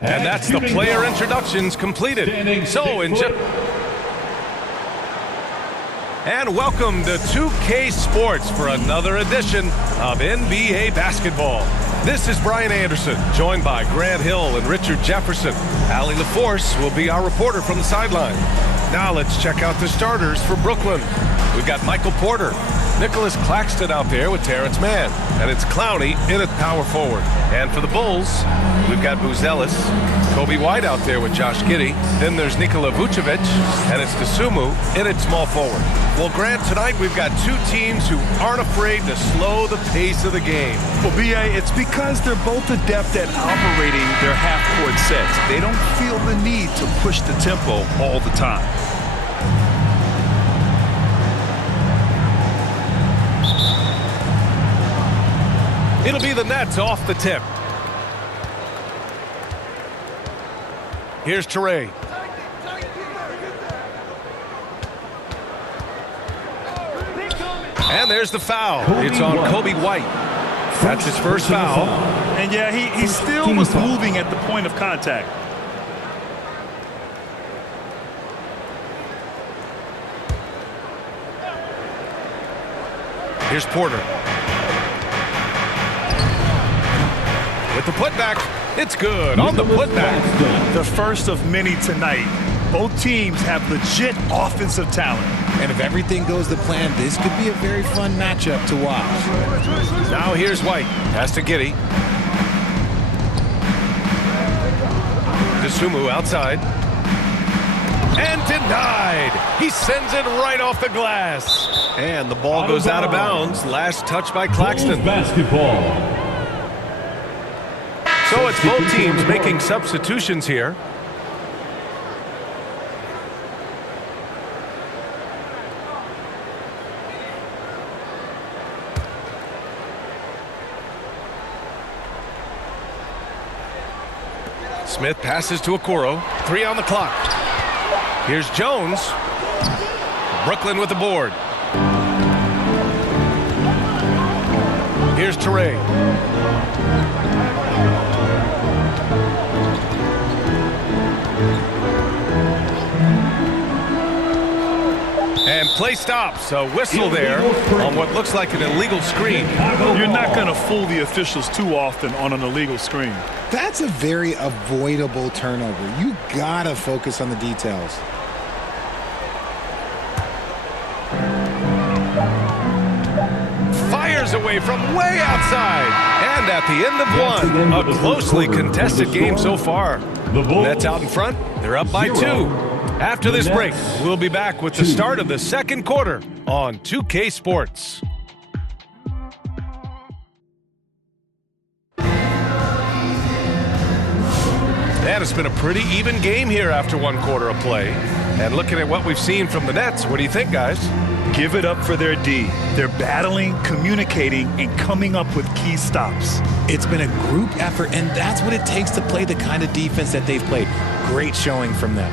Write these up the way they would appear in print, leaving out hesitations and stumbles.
And that's the player introductions completed. So and welcome to 2K Sports for another edition of NBA basketball. This is Brian Anderson, joined by Grant Hill and Richard Jefferson. Allie LaForce will be our reporter from the sideline. Now let's check out the starters for Brooklyn. We've got Michael Porter, Nicholas Claxton out there with Terrence Mann, and it's Clowney in at power forward. And for the Bulls, we've got Buzelis, Kobe White out there with Josh Giddey. Then there's Nikola Vucevic, and it's Dosunmu in at small forward. Well, Grant, tonight we've got two teams who aren't afraid to slow the pace of the game. Well, B.A., it's because they're both adept at operating their half-court sets. They don't feel the need to push the tempo all the time. It'll be the Nets off the tip. Here's Teray. And there's the foul. It's on Kobe White. That's his first foul. And yeah, he still was moving at the point of contact. Here's Porter. With the putback, it's good on the putback. The first of many tonight. Both teams have legit offensive talent. And if everything goes to plan, this could be a very fun matchup to watch. Now here's White. Pass to Giddey. Dosunmu outside. And denied. He sends it right off the glass. And the ball goes out of bounds. Last touch by Claxton. Basketball. So it's both teams making substitutions here. Smith passes to Okoro. 3 on the clock. Here's Jones. Brooklyn with the board. Here's Teray. And play stops. A whistle there on what looks like an illegal screen. You're not going to fool the officials too often on an illegal screen. That's a very avoidable turnover. You gotta focus on the details. Fires away from way outside. And at the end of one, a closely contested game so far. Nets out in front. They're up by 2. After this break, we'll be back with the start of the second quarter on 2K Sports. And it's been a pretty even game here after one quarter of play. And looking at what we've seen from the Nets, what do you think, guys? Give it up for their D. They're battling, communicating, and coming up with key stops. It's been a group effort, and that's what it takes to play the kind of defense that they've played. Great showing from them.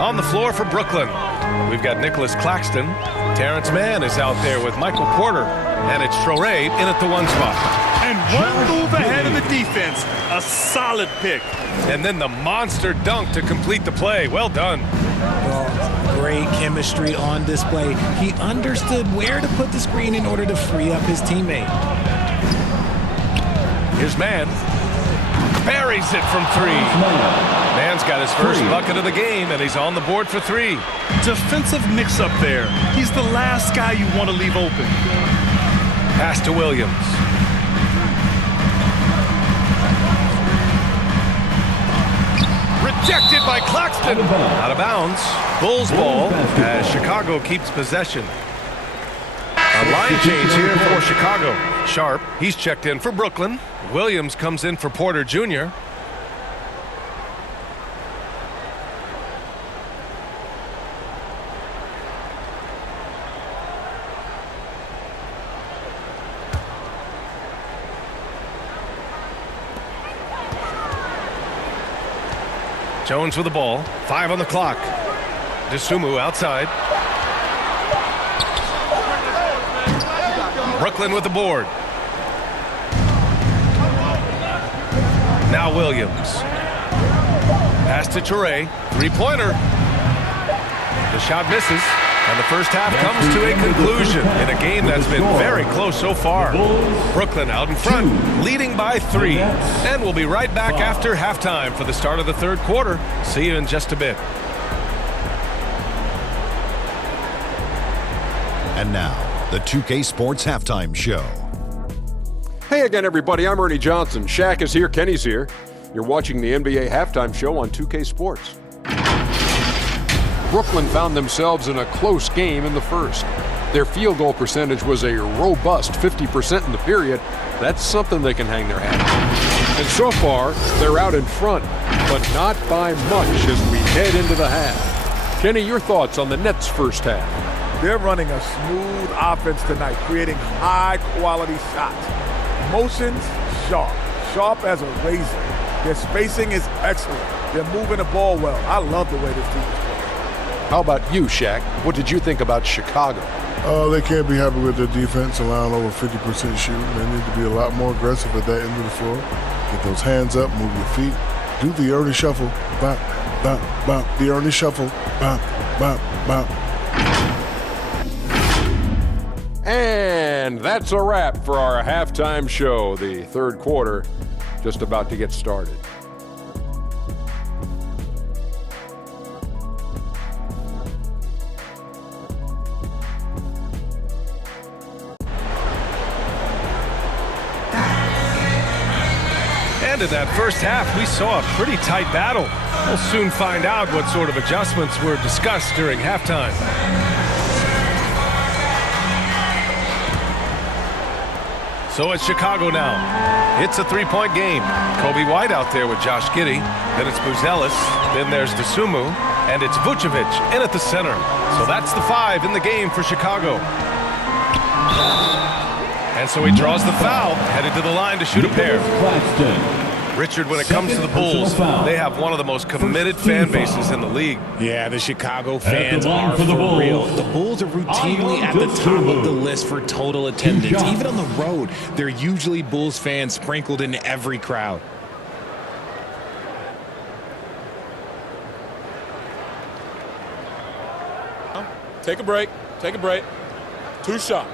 On the floor for Brooklyn, we've got Nicholas Claxton. Terrence Mann is out there with Michael Porter. And it's Teray in at the 1 spot. And one move ahead of the defense. A solid pick. And then the monster dunk to complete the play. Well done. Well, great chemistry on display. He understood where to put the screen in order to free up his teammate. Here's Mann. Buries it from 3. Mann's got his first bucket of the game, and he's on the board for 3. Defensive mix-up there. He's the last guy you want to leave open. Pass to Williams. Rejected by Claxton. Out of bounds. Bulls ball as Chicago keeps possession. A line change here for Chicago. Sharp, he's checked in for Brooklyn. Williams comes in for Porter Jr. Jones with the ball. 5 on the clock. Dosunmu outside. Brooklyn with the board. Now Williams. Pass to Choque. Three-pointer. The shot misses. And the first half comes to a conclusion in a game that's been very close so far. Brooklyn out in front, leading by 3. And we'll be right back after halftime for the start of the third quarter. See you in just a bit. And now, the 2K Sports Halftime Show. Hey again, everybody. I'm Ernie Johnson. Shaq is here. Kenny's here. You're watching the NBA Halftime Show on 2K Sports. Brooklyn found themselves in a close game in the first. Their field goal percentage was a robust 50% in the period. That's something they can hang their hat on. And so far, they're out in front, but not by much as we head into the half. Kenny, your thoughts on the Nets' first half? They're running a smooth offense tonight, creating high-quality shots. Motions, sharp as a razor. Their spacing is excellent. They're moving the ball well. I love the way this team is playing. How about you, Shaq? What did you think about Chicago? They can't be happy with their defense, allowing over 50% shooting. They need to be a lot more aggressive at that end of the floor. Get those hands up, move your feet. Do the Ernie shuffle. Bop, bop, bop. The Ernie shuffle. Bop, bop, bop. And that's a wrap for our halftime show. The third quarter just about to get started. And in that first half, we saw a pretty tight battle. We'll soon find out what sort of adjustments were discussed during halftime. So it's Chicago now. It's a three-point game. Kobe White out there with Josh Giddey. Then it's Buzelis. Then there's DeSumo. And it's Vucevic in at the center. So that's the 5 in the game for Chicago. And so he draws the foul, headed to the line to shoot a pair. Richard, when it comes to the Bulls, they have one of the most committed fan bases in the league. Yeah, the Chicago fans are for real. The Bulls are routinely at the top of the list for total attendance. Even on the road, there are usually Bulls fans sprinkled in every crowd. Take a break. Take a break. 2 shots.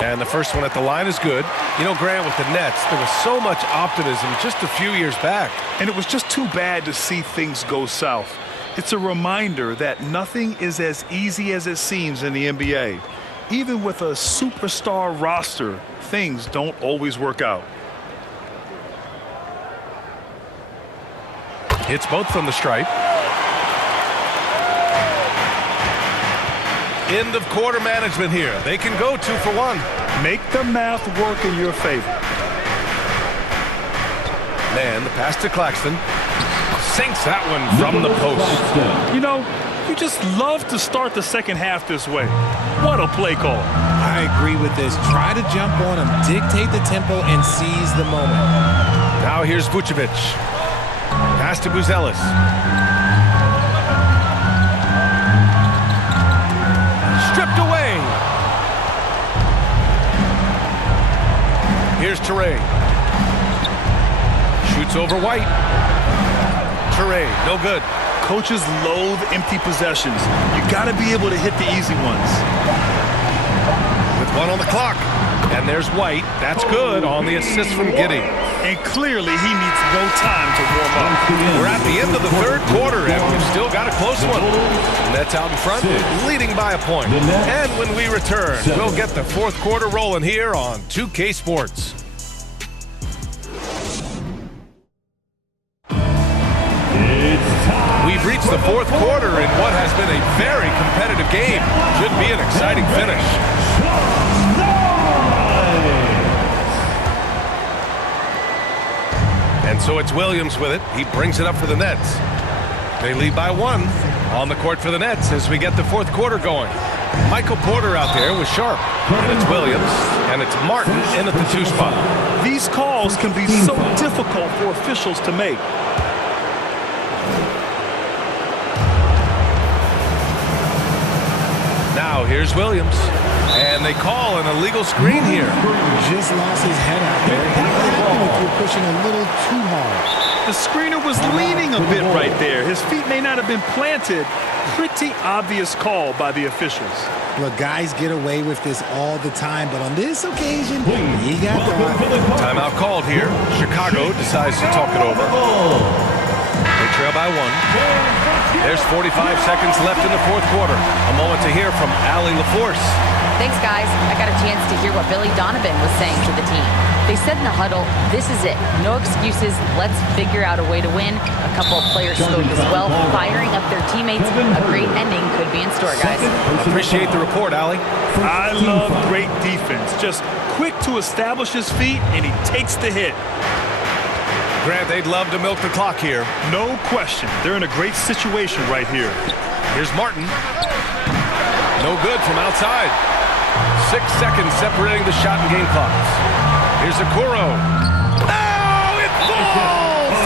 And the first one at the line is good. You know, Grant, with the Nets, there was so much optimism just a few years back. And it was just too bad to see things go south. It's a reminder that nothing is as easy as it seems in the NBA. Even with a superstar roster, things don't always work out. Hits both from the stripe. End of quarter management here. They can go 2 for 1. Make the math work in your favor. Man, the pass to Claxton. Sinks that one from the post. You know, you just love to start the second half this way. What a play call. I agree with this. Try to jump on him, dictate the tempo, and seize the moment. Now here's Vucevic. Pass to Buzelis. Stripped away. Here's Choque. Shoots over White. Choque, no good. Coaches loathe empty possessions. You got to be able to hit the easy ones. With 1 on the clock. And there's White. That's good on the assist from Giddey. And clearly he needs no time to warm up. We're at the end of the third quarter, and we've still got a close one. Nets out in front, leading by a point. And when we return, we'll get the fourth quarter rolling here on 2K Sports. We've reached the fourth quarter in what has been a very competitive game. Should be an exciting finish. And so it's Williams with it. He brings it up for the Nets. They lead by 1 on the court for the Nets as we get the fourth quarter going. Michael Porter out there with Sharp. And it's Williams. And it's Martin in at the 2 spot. These calls can be so difficult for officials to make. Now here's Williams. And they call an illegal screen here. Just lost his head out there. It can happen if you're pushing a little too hard. The screener was leaning a bit right there. His feet may not have been planted. Pretty obvious call by the officials. Look, guys get away with this all the time, but on this occasion, he got caught. Timeout called here. Chicago decides to talk it over. They trail by 1. There's 45 seconds left in the fourth quarter. A moment to hear from Allie LaForce. Thanks, guys. I got a chance to hear what Billy Donovan was saying to the team. They said in the huddle, this is it. No excuses. Let's figure out a way to win. A couple of players spoke as well, firing up their teammates. A great ending could be in store, guys. Appreciate the report, Allie. I love great defense. Just quick to establish his feet, and he takes the hit. Grant, they'd love to milk the clock here. No question. They're in a great situation right here. Here's Martin. No good from outside. 6 seconds separating the shot and game clocks. Here's Okoro. Oh, it falls!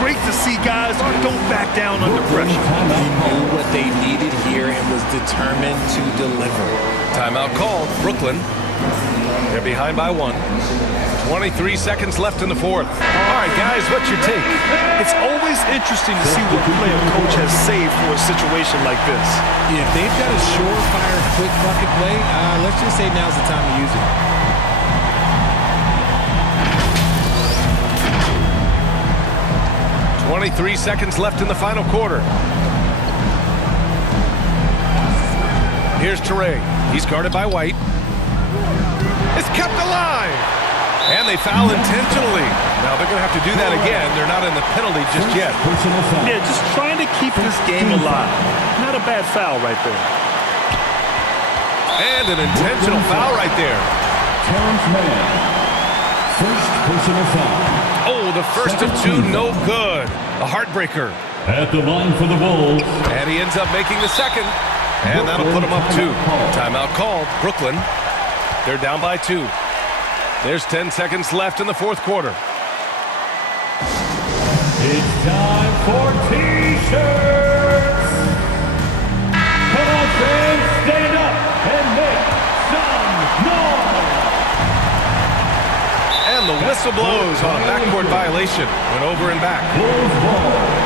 Great to see guys who don't back down under pressure. He knew what they needed here and was determined to deliver. Timeout called. Brooklyn. They're behind by 1. 23 seconds left in the fourth. All right, guys, what's your take? It's always interesting to see what play a coach has saved for a situation like this. Yeah, if they've got a surefire, quick bucket play, let's just say now's the time to use it. .23 seconds left in the final quarter. Here's Teray. He's guarded by White. It's kept alive. And they foul intentionally. Now they're going to have to do that again. They're not in the penalty just yet. Yeah, just trying to keep this game alive. Not a bad foul right there. And an intentional foul right there. First personal foul. Oh, the first of 2, no good. A heartbreaker. At the line for the Bulls. And he ends up making the second. And that'll put him up 2. Timeout called. Brooklyn. They're down by 2. There's 10 seconds left in the fourth quarter. It's time for T-shirts. Come on, fans, stand up and make some noise. And the whistle blows on a backboard violation. Went over and back. Bulls ball.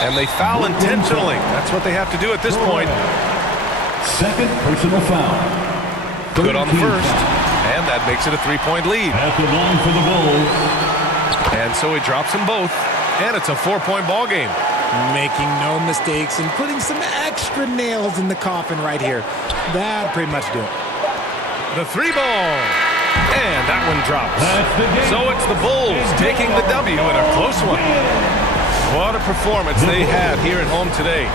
And they foul intentionally. That's what they have to do at this point. Second personal foul. Good on the first. And that makes it a 3-point lead. At the line for the Bulls. And so he drops them both. And it's a 4-point ball game. Making no mistakes and putting some extra nails in the coffin right here. That'll pretty much do it. The 3-ball. And that one drops. So it's the Bulls taking the W in a close one. What a performance they had here at home today.